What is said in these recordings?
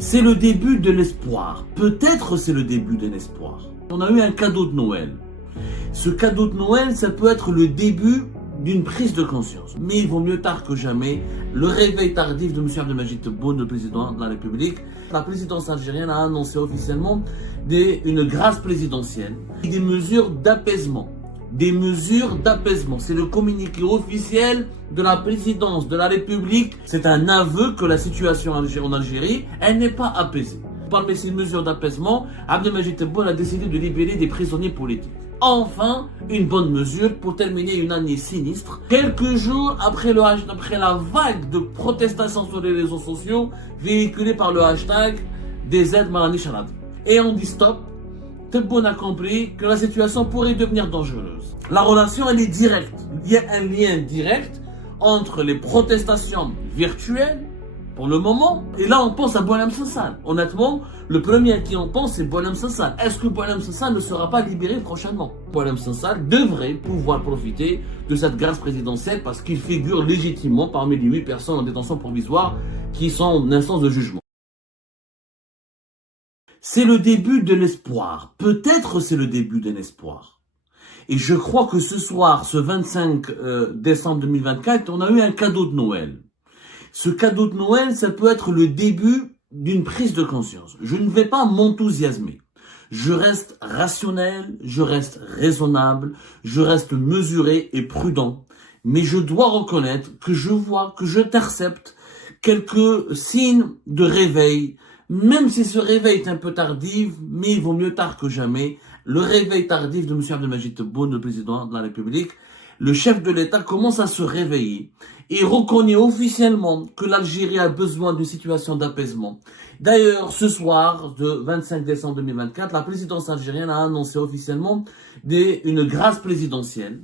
C'est le début de l'espoir. Peut-être c'est le début d'un espoir. On a eu un cadeau de Noël. Ce cadeau de Noël, ça peut être le début d'une prise de conscience. Mais il vaut mieux tard que jamais. Le réveil tardif de M. Abdelmadjid Tebboune, le président de la République. La présidence algérienne a annoncé officiellement une grâce présidentielle et des mesures d'apaisement. Des mesures d'apaisement. C'est le communiqué officiel de la présidence de la République. C'est un aveu que la situation en Algérie, elle n'est pas apaisée. Parmi ces mesures d'apaisement, Abdelmadjid Tebboune a décidé de libérer des prisonniers politiques. Enfin, une bonne mesure pour terminer une année sinistre. Quelques jours après la vague de protestations sur les réseaux sociaux véhiculée par le hashtag des aides Marani Charadi. Et on dit stop. Tebboune a compris que la situation pourrait devenir dangereuse. La relation, elle est directe. Il y a un lien direct entre les protestations virtuelles, pour le moment, et là on pense à Boualem Sansal. Honnêtement, le premier à qui on pense, c'est Boualem Sansal. Est-ce que Boualem Sansal ne sera pas libéré prochainement? Boualem Sansal devrait pouvoir profiter de cette grâce présidentielle parce qu'il figure légitimement parmi les 8 personnes en détention provisoire qui sont en instance de jugement. C'est le début de l'espoir. Peut-être c'est le début d'un espoir. Et je crois que ce soir, ce 25 décembre 2024, on a eu un cadeau de Noël. Ce cadeau de Noël, ça peut être le début d'une prise de conscience. Je ne vais pas m'enthousiasmer. Je reste rationnel, je reste raisonnable, je reste mesuré et prudent. Mais je dois reconnaître que je vois, que j'intercepte quelques signes de réveil. Même si ce réveil est un peu tardif, mais il vaut mieux tard que jamais. Le réveil tardif de M. Abdelmadjid Tebboune, le président de la République, le chef de l'État commence à se réveiller et reconnaît officiellement que l'Algérie a besoin d'une situation d'apaisement. D'ailleurs, ce soir, de 25 décembre 2024, la présidence algérienne a annoncé officiellement une grâce présidentielle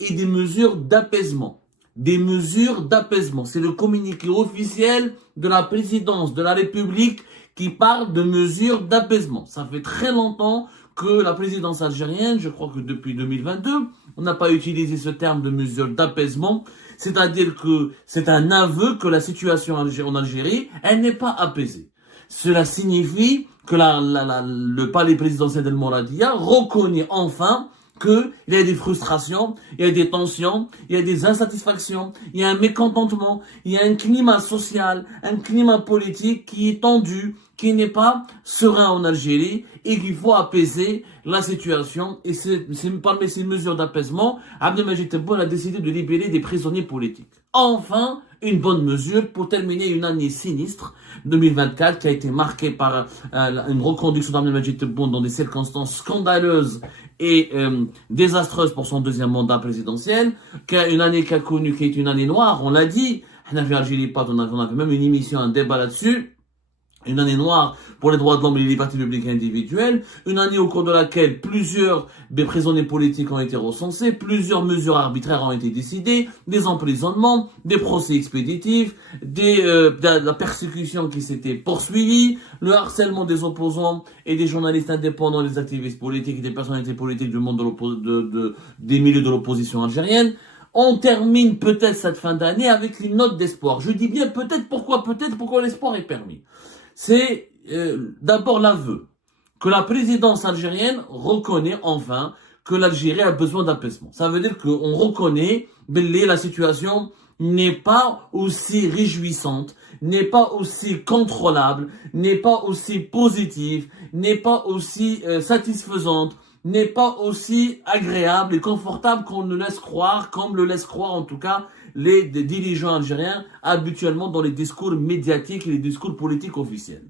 et des mesures d'apaisement. Des mesures d'apaisement. C'est le communiqué officiel de la présidence de la République qui parle de mesures d'apaisement. Ça fait très longtemps que la présidence algérienne, je crois que depuis 2022, on n'a pas utilisé ce terme de mesures d'apaisement. C'est-à-dire que c'est un aveu que la situation en Algérie, elle n'est pas apaisée. Cela signifie que le palais présidentiel d'El Mouradia reconnaît enfin qu'il y a des frustrations, il y a des tensions, il y a des insatisfactions, il y a un mécontentement, il y a un climat social, un climat politique qui est tendu, qui n'est pas serein en Algérie et qu'il faut apaiser la situation. Et c'est parmi ces mesures d'apaisement, Abdelmadjid Tebboune a décidé de libérer des prisonniers politiques. Enfin, une bonne mesure pour terminer une année sinistre, 2024, qui a été marquée par une reconduction d'Abdelmadjid Tebboune dans des circonstances scandaleuses et désastreuses pour son deuxième mandat présidentiel, une année qui est une année noire, on l'a dit. On a vu Algérie Pas, on avait même une émission, un débat là-dessus. Une année noire pour les droits de l'homme et les libertés publiques et individuelles, une année au cours de laquelle plusieurs des prisonniers politiques ont été recensés, plusieurs mesures arbitraires ont été décidées, des emprisonnements, des procès expéditifs, la persécution qui s'était poursuivie, le harcèlement des opposants et des journalistes indépendants, des activistes politiques et des personnalités politiques du monde des milieux de l'opposition algérienne. On termine peut-être cette fin d'année avec une note d'espoir. Je dis bien peut-être pourquoi l'espoir est permis. C'est d'abord l'aveu que la présidence algérienne reconnaît enfin que l'Algérie a besoin d'apaisement. Ça veut dire qu'on reconnaît que la situation n'est pas aussi réjouissante, n'est pas aussi contrôlable, n'est pas aussi positive, n'est pas aussi satisfaisante, n'est pas aussi agréable et confortable qu'on le laisse croire, comme le laissent croire en tout cas les dirigeants algériens habituellement dans les discours médiatiques et les discours politiques officiels.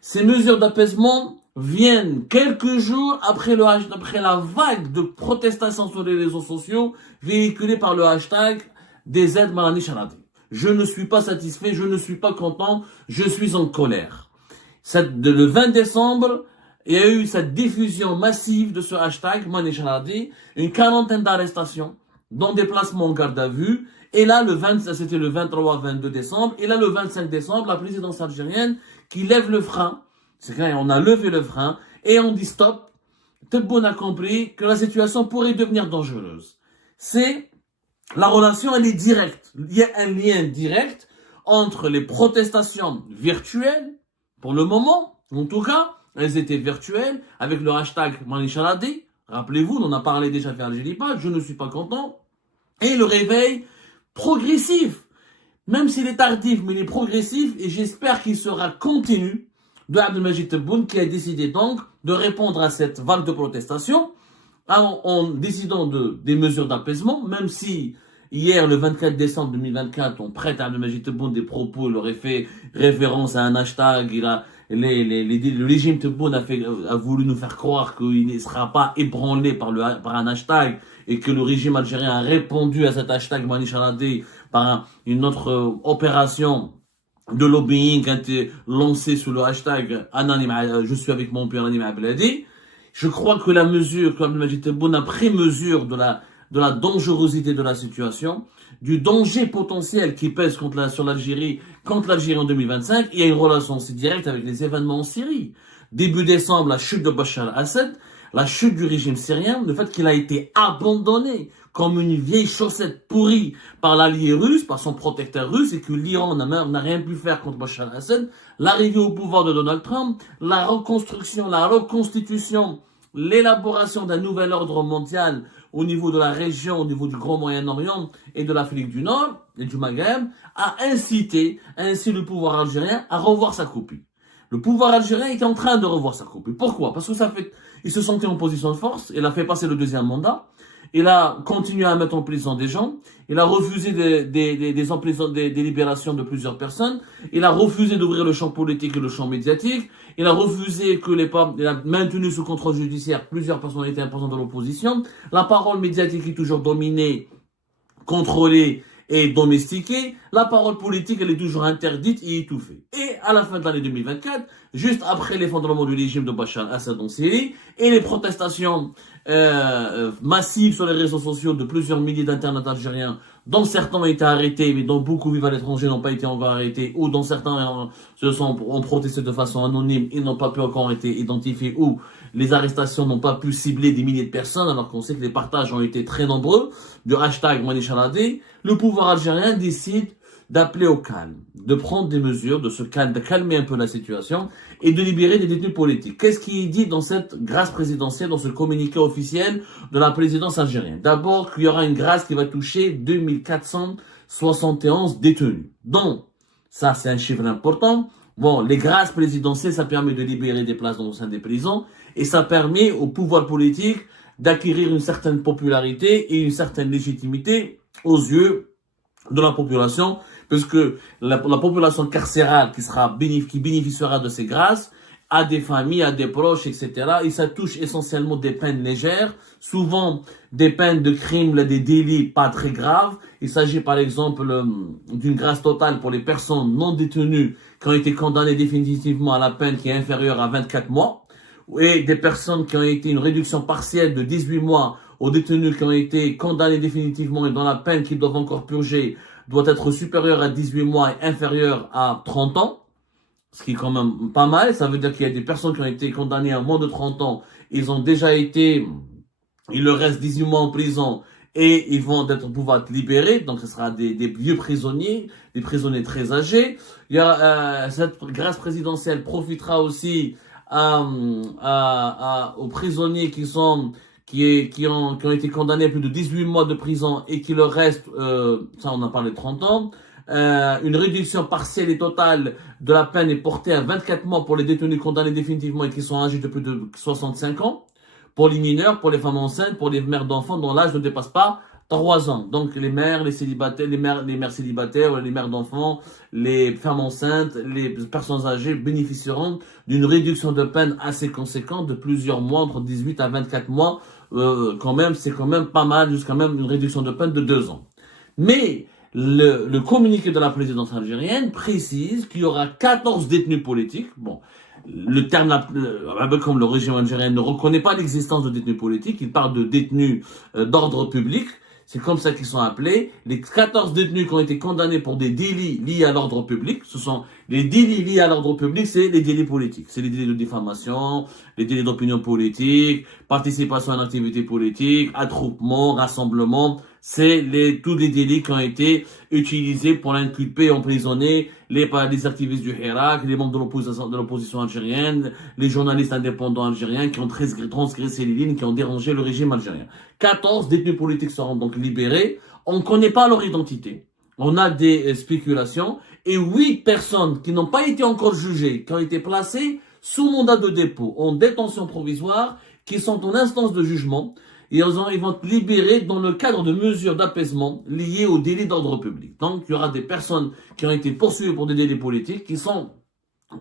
Ces mesures d'apaisement viennent quelques jours après la vague de protestations sur les réseaux sociaux véhiculée par le hashtag des aides Marani Charadi. Je ne suis pas satisfait, je ne suis pas content, je suis en colère. Le 20 décembre, il y a eu cette diffusion massive de ce hashtag Marani Charadi, une quarantaine d'arrestations, dont des placements en garde à vue. Et là, c'était le 23-22 décembre. Et là, le 25 décembre, la présidence algérienne qui lève le frein. C'est quand on a levé le frein et on dit stop. Tebboune a compris que la situation pourrait devenir dangereuse. La relation, elle est directe. Il y a un lien direct entre les protestations virtuelles, pour le moment, en tout cas, elles étaient virtuelles, avec le hashtag Manichaladi. Rappelez-vous, on en a parlé déjà avec Algérie, je ne suis pas content. Et le réveil progressif, même s'il est tardif, mais il est progressif, et j'espère qu'il sera continu, de Abdelmajid Tebboune, qui a décidé donc de répondre à cette vague de protestation en décidant des mesures d'apaisement, même si hier, le 24 décembre 2024, on prête à Abdelmajid Tebboune des propos, il aurait fait référence à un hashtag, le régime Tebboune a voulu nous faire croire qu'il ne sera pas ébranlé par un hashtag, et que le régime algérien a répondu à cet hashtag Manichaladi par une autre opération de lobbying qui a été lancée sous le hashtag je suis avec mon père Ananim Abladi. Je crois que la mesure, comme Abdelmajid Tebboune a pris mesure de la dangerosité de la situation, du danger potentiel qui pèse contre l'Algérie en 2025, il y a une relation aussi directe avec les événements en Syrie. Début décembre, la chute de Bachar al-Assad, la chute du régime syrien, le fait qu'il a été abandonné comme une vieille chaussette pourrie par l'allié russe, par son protecteur russe, et que l'Iran n'a rien pu faire contre Bachar al-Assad, l'arrivée au pouvoir de Donald Trump, la reconstruction, la reconstitution, l'élaboration d'un nouvel ordre mondial au niveau de la région, au niveau du Grand Moyen-Orient et de l'Afrique du Nord et du Maghreb, a incité ainsi le pouvoir algérien à revoir sa copie. Le pouvoir algérien était en train de revoir sa copie. Pourquoi? Parce que il se sentait en position de force, il a fait passer le deuxième mandat, il a continué à mettre en prison des gens, il a refusé des libérations de plusieurs personnes, il a refusé d'ouvrir le champ politique et le champ médiatique, il a refusé il a maintenu sous contrôle judiciaire plusieurs personnalités importantes de l'opposition, la parole médiatique est toujours dominée, contrôlée et domestiquée, la parole politique elle est toujours interdite et étouffée. Et à la fin de l'année 2024, juste après l'effondrement du régime de Bachar al-Assad en Syrie et les protestations massives sur les réseaux sociaux de plusieurs milliers d'internautes algériens, dont certains ont été arrêtés, mais dont beaucoup vivent à l'étranger n'ont pas été encore arrêtés, ou dont certains ont protesté de façon anonyme et n'ont pas pu encore été identifiés, ou les arrestations n'ont pas pu cibler des milliers de personnes, alors qu'on sait que les partages ont été très nombreux, du hashtag Manichaladi. Le pouvoir algérien décide d'appeler au calme, de prendre des mesures, de calmer un peu la situation et de libérer des détenus politiques. Qu'est-ce qui est dit dans cette grâce présidentielle, dans ce communiqué officiel de la présidence algérienne? D'abord, qu'il y aura une grâce qui va toucher 2471 détenus. Donc, ça c'est un chiffre important. Bon, les grâces présidentielles, ça permet de libérer des places dans le sein des prisons et ça permet au pouvoir politique d'acquérir une certaine popularité et une certaine légitimité aux yeux de la population, puisque la population carcérale qui bénéficiera de ces grâces a des familles, a des proches, etc. Et ça touche essentiellement des peines légères, souvent des peines de crimes, des délits pas très graves. Il s'agit par exemple d'une grâce totale pour les personnes non détenues qui ont été condamnées définitivement à la peine qui est inférieure à 24 mois, et des personnes qui ont été une réduction partielle de 18 mois aux détenus qui ont été condamnés définitivement et dont la peine qu'ils doivent encore purger doit être supérieure à 18 mois et inférieure à 30 ans. Ce qui est quand même pas mal. Ça veut dire qu'il y a des personnes qui ont été condamnées à moins de 30 ans. Il leur reste 18 mois en prison et ils vont pouvoir être libérés. Donc ce sera des vieux prisonniers, des prisonniers très âgés. Cette grâce présidentielle profitera aussi aux prisonniers qui ont été condamnés à plus de 18 mois de prison et qui leur reste, ça on en parlé de 30 ans, une réduction partielle et totale de la peine est portée à 24 mois pour les détenus condamnés définitivement et qui sont âgés de plus de 65 ans, pour les mineurs, pour les femmes enceintes, pour les mères d'enfants dont l'âge ne dépasse pas 3 ans. Donc les mères, les célibataires, les mères célibataires, les mères d'enfants, les femmes enceintes, les personnes âgées bénéficieront d'une réduction de peine assez conséquente de plusieurs mois, entre 18 à 24 mois. C'est quand même pas mal, jusqu'à même une réduction de peine de 2 ans. Mais le communiqué de la présidence algérienne précise qu'il y aura 14 détenus politiques. Bon, le terme, comme le régime algérien ne reconnaît pas l'existence de détenus politiques, il parle de détenus d'ordre public. C'est comme ça qu'ils sont appelés. Les 14 détenus qui ont été condamnés pour des délits liés à l'ordre public, ce sont Les délits liés à l'ordre public, c'est les délits politiques. C'est les délits de diffamation, les délits d'opinion politique, participation à une activité politique, attroupement, rassemblement. C'est tous les délits qui ont été utilisés pour inculper et emprisonner les activistes du Hirak, les membres de l'opposition algérienne, les journalistes indépendants algériens qui ont transgressé les lignes, qui ont dérangé le régime algérien. 14 détenus politiques seront donc libérés. On ne connaît pas leur identité. On a des spéculations et 8 personnes qui n'ont pas été encore jugées, qui ont été placées sous mandat de dépôt, en détention provisoire, qui sont en instance de jugement, et ils vont être libérés dans le cadre de mesures d'apaisement liées aux délits d'ordre public. Donc, il y aura des personnes qui ont été poursuivies pour des délits politiques, qui sont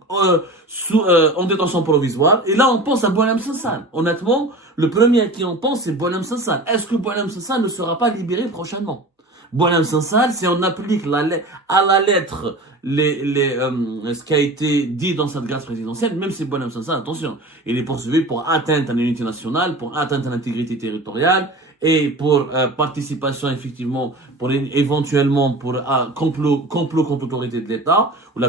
en détention provisoire. Et là, on pense à Boualem Sansal. Honnêtement, le premier à qui on pense, c'est Boualem Sansal. Est-ce que Boualem Sansal ne sera pas libéré prochainement? Boualem Sansal, si on applique à la lettre ce qui a été dit dans cette grâce présidentielle, même si Boualem Sansal, attention, il est poursuivi pour atteinte à l'unité nationale, pour atteinte à l'intégrité territoriale et pour participation effectivement, pour éventuellement pour complot contre l'autorité de l'État ou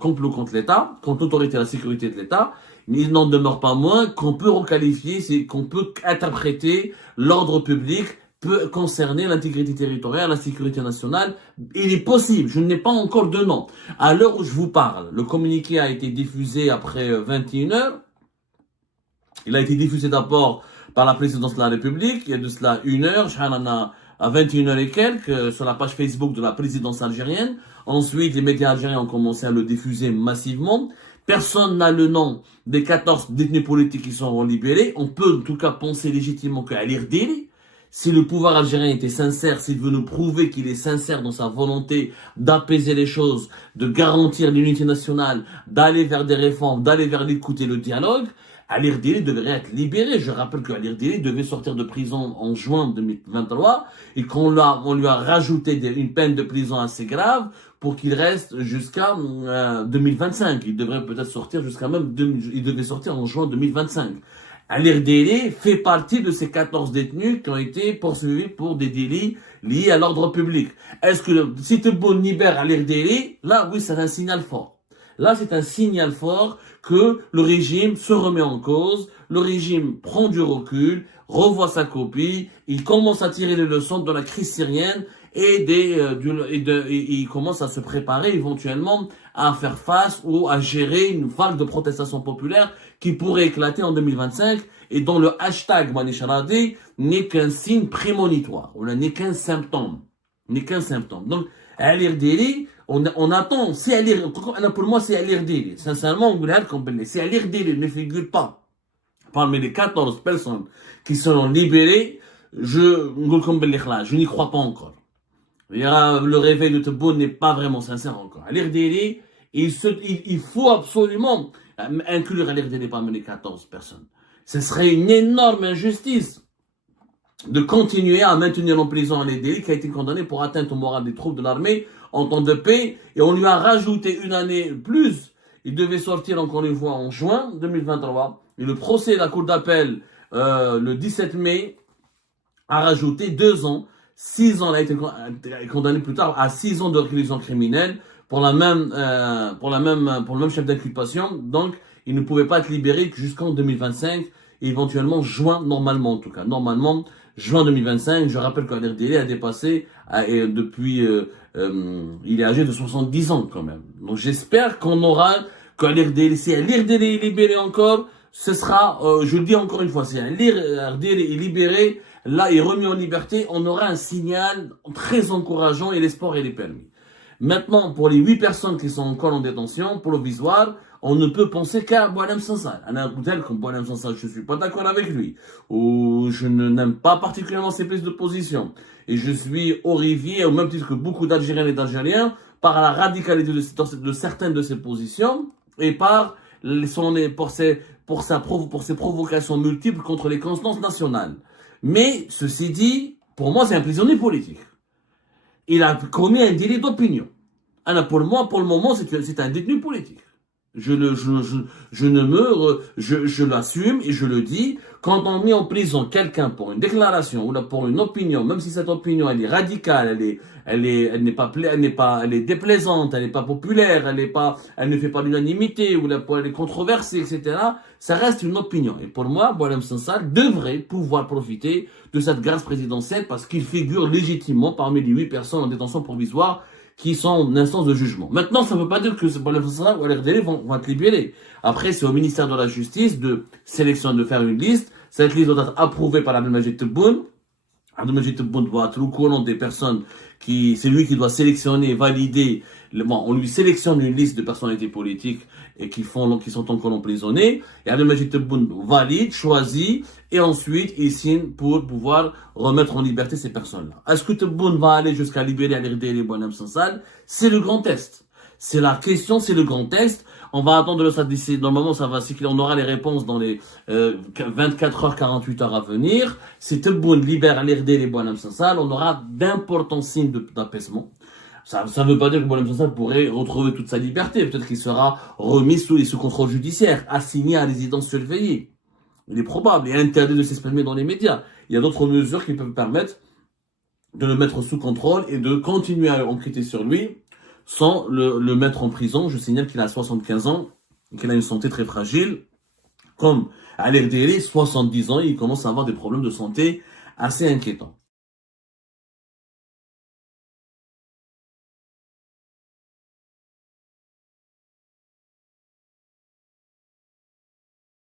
complot contre l'État, contre l'autorité et la sécurité de l'État. Mais il n'en demeure pas moins qu'on peut requalifier, c'est qu'on peut interpréter l'ordre public peut concerner l'intégrité territoriale, la sécurité nationale. Il est possible, je n'ai pas encore de nom. À l'heure où je vous parle, le communiqué a été diffusé après 21 heures. Il a été diffusé d'abord par la présidence de la République, il y a de cela 1 heure, à 21 heures et quelques, sur la page Facebook de la présidence algérienne. Ensuite, les médias algériens ont commencé à le diffuser massivement. Personne n'a le nom des 14 détenus politiques qui seront libérés. On peut en tout cas penser légitimement qu'à l'IRDL, si le pouvoir algérien était sincère, s'il veut nous prouver qu'il est sincère dans sa volonté d'apaiser les choses, de garantir l'unité nationale, d'aller vers des réformes, d'aller vers l'écoute et le dialogue, Ali Rdili devrait être libéré. Je rappelle que Ali Rdili devait sortir de prison en juin 2023 et qu'on lui a rajouté une peine de prison assez grave pour qu'il reste jusqu'à 2025. Il devrait peut-être sortir il devait sortir en juin 2025. Ali Rdili fait partie de ces 14 détenus qui ont été poursuivis pour des délits liés à l'ordre public. Est-ce que si Tebboune libère Ali Rdili, là oui c'est un signal fort. Là, c'est un signal fort que le régime se remet en cause, le régime prend du recul, revoit sa copie, il commence à tirer les leçons de la crise syrienne et il commence à se préparer éventuellement à faire face ou à gérer une vague de protestation populaire qui pourrait éclater en 2025 et dont le hashtag Manisharadi n'est qu'un signe prémonitoire, ou n'est qu'un symptôme. Donc, Ali Rdili, on attend, pour moi c'est Ali Rdili, sincèrement, si Ali Rdili ne figure pas parmi les 14 personnes qui seront libérées, je n'y crois pas encore. Le réveil de Tebboune n'est pas vraiment sincère encore. Ali Rdili, il faut absolument inclure Ali Rdili parmi les 14 personnes. Ce serait une énorme injustice de continuer à maintenir en prison Ali Rdili qui a été condamné pour atteinte au moral des troupes de l'armée en temps de paix, et on lui a rajouté une année plus. Il devait sortir encore une fois en juin 2023, et le procès de la cour d'appel le 17 mai a rajouté 2 ans, 6 ans, il a été condamné plus tard à 6 ans de réclusion criminelle pour le même chef d'inculpation. Donc il ne pouvait pas être libéré jusqu'en 2025, et éventuellement juin, normalement en tout cas, juin 2025. Je rappelle qu'Ali Rdili a dépassé, et depuis, il est âgé de 70 ans quand même. Donc j'espère qu'on aura, qu'Ali Rdili, si Ali Rdili est libéré encore, ce sera, je le dis encore une fois, si Ali Rdili est libéré, là, est remis en liberté, on aura un signal très encourageant et l'espoir est permis. Maintenant, pour les 8 personnes qui sont encore en détention provisoire, on ne peut penser qu'à Boualem Sansal. Un tel comme Boualem Sansal, je ne suis pas d'accord avec lui, ou je n'aime pas particulièrement ses prises de position. Et je suis horrifié, au même titre que beaucoup d'Algériennes et d'Algériens, par la radicalité de certaines de ses positions et par ses provocations multiples contre les constances nationales. Mais, ceci dit, pour moi, c'est un prisonnier politique. Il a commis un délit d'opinion. Alors pour moi, pour le moment, c'est un détenu politique. Je l'assume et je le dis. Quand on met en prison quelqu'un pour une déclaration ou là pour une opinion, même si cette opinion elle est radicale, elle est déplaisante, elle n'est pas populaire, elle ne fait pas l'unanimité ou là elle est controversée, etc. Ça reste une opinion. Et pour moi, Boualem Sansal devrait pouvoir profiter de cette grâce présidentielle parce qu'il figure légitimement parmi les 8 personnes en détention provisoire qui sont en instance de jugement. Maintenant, ça ne veut pas dire que Boualem Sansal ou l'RDL vont être libérés. Après, c'est au ministère de la Justice de sélectionner, de faire une liste. Cette liste doit être approuvée par Abdelmajid Tebboune. Abdelmajid Tebboune doit être au courant des personnes c'est lui qui doit sélectionner, valider. On lui sélectionne une liste de personnalités politiques et qui sont encore emprisonnées. Et Abdelmajid Tebboune valide, choisit, et ensuite il signe pour pouvoir remettre en liberté ces personnes-là. Est-ce que Tebboune va aller jusqu'à libérer l'RDL et Boualem Sansal? C'est le grand test. C'est la question, c'est le grand test. On va attendre ça d'ici, normalement on aura les réponses dans les 24 heures, 48 heures à venir. Si Tebboune libère l'RDL et Boualem Sansal, on aura d'importants signes d'apaisement. Ça ne veut pas dire que Boualem Sansal pourrait retrouver toute sa liberté. Peut-être qu'il sera remis sous contrôle judiciaire, assigné à résidence surveillée. Il est probable, et interdit de s'exprimer dans les médias. Il y a d'autres mesures qui peuvent permettre de le mettre sous contrôle et de continuer à enquêter sur lui sans le mettre en prison. Je signale qu'il a 75 ans et qu'il a une santé très fragile. Comme à l'RDL, 70 ans, il commence à avoir des problèmes de santé assez inquiétants.